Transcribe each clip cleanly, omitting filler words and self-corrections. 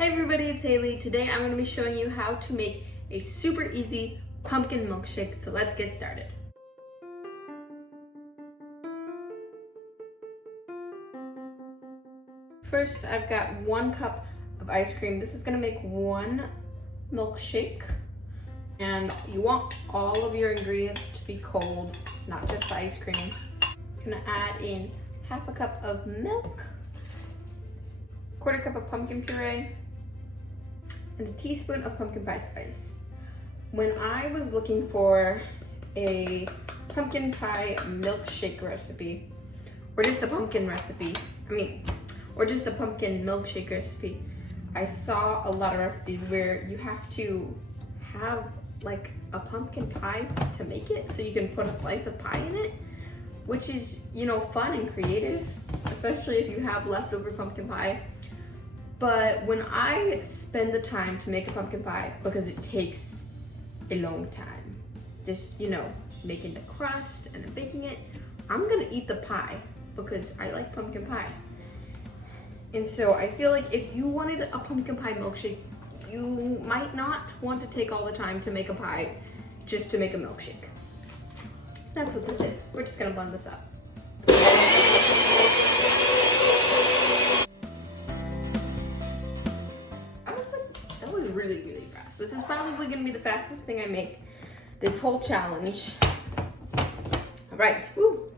Hi everybody, it's Hailey. Today I'm going to be showing you how to make a super easy pumpkin milkshake, so let's get started. First, I've got 1 cup of ice cream. This is going to make 1 milkshake, and you want all of your ingredients to be cold, not just the ice cream. I'm going to add in 1/2 cup of milk, 1/4 cup of pumpkin puree, and a teaspoon of pumpkin pie spice. When I was looking for a pumpkin pie milkshake recipe, or just a pumpkin recipe, or just a pumpkin milkshake recipe, I saw a lot of recipes where you have to have like a pumpkin pie to make it, so you can put a slice of pie in it, which is, you know, fun and creative, especially if you have leftover pumpkin pie. But when I spend the time to make a pumpkin pie, because it takes a long time, just, you know, making the crust and then baking it, I'm gonna eat the pie because I like pumpkin pie. And so I feel like if you wanted a pumpkin pie milkshake, you might not want to take all the time to make a pie just to make a milkshake. That's what this is. We're just gonna blend this up. That was really, really fast. This is probably gonna be the fastest thing I make this whole challenge. All right, ooh,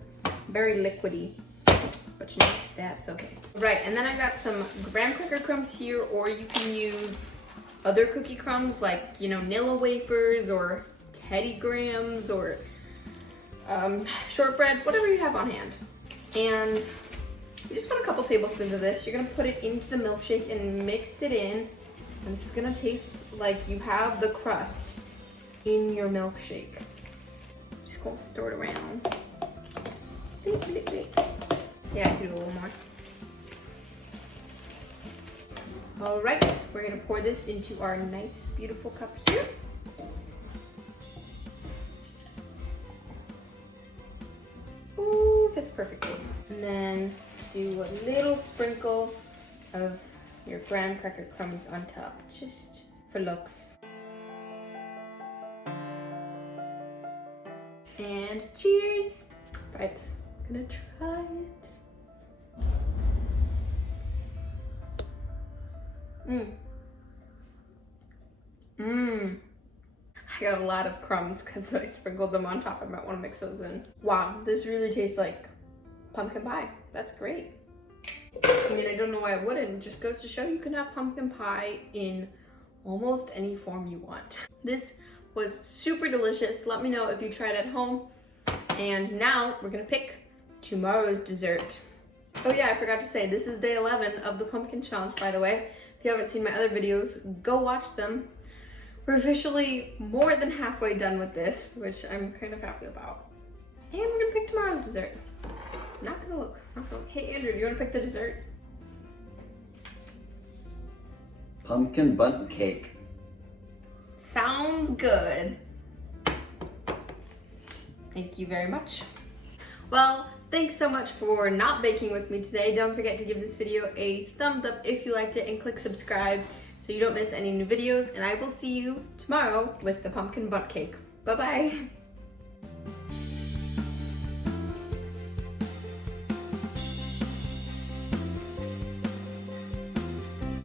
very liquidy, but you know, that's okay. Right, and then I've got some graham cracker crumbs here, or you can use other cookie crumbs like, you know, Nilla wafers or Teddy Grahams or shortbread, whatever you have on hand. And you just want a couple tablespoons of this. You're gonna put it into the milkshake and mix it in. And this is gonna taste like you have the crust in your milkshake. Just gonna stir it around. Yeah, I can do a little more. All right, we're gonna pour this into our nice, beautiful cup here. Ooh, fits perfectly. And then do a little sprinkle of your graham cracker crumbs on top, just for looks. And cheers! Right, I'm gonna try it. I got a lot of crumbs because I sprinkled them on top. I might want to mix those in. Wow, this really tastes like pumpkin pie. That's great. I mean, I don't know why I wouldn't. It just goes to show you can have pumpkin pie in almost any form you want. This was super delicious. Let me know if you tried at home. And now we're gonna pick tomorrow's dessert. Oh yeah, I forgot to say, this is day 11 of the pumpkin challenge, by the way. If you haven't seen my other videos, go watch them. We're officially more than halfway done with this, which I'm kind of happy about. And we're gonna pick tomorrow's dessert. Not gonna look. Hey Andrew, do you want to pick the dessert? Pumpkin bundt cake. Sounds good. Thank you very much. Well, thanks so much for not baking with me today. Don't forget to give this video a thumbs up if you liked it and click subscribe so you don't miss any new videos. And I will see you tomorrow with the pumpkin bundt cake. Bye-bye.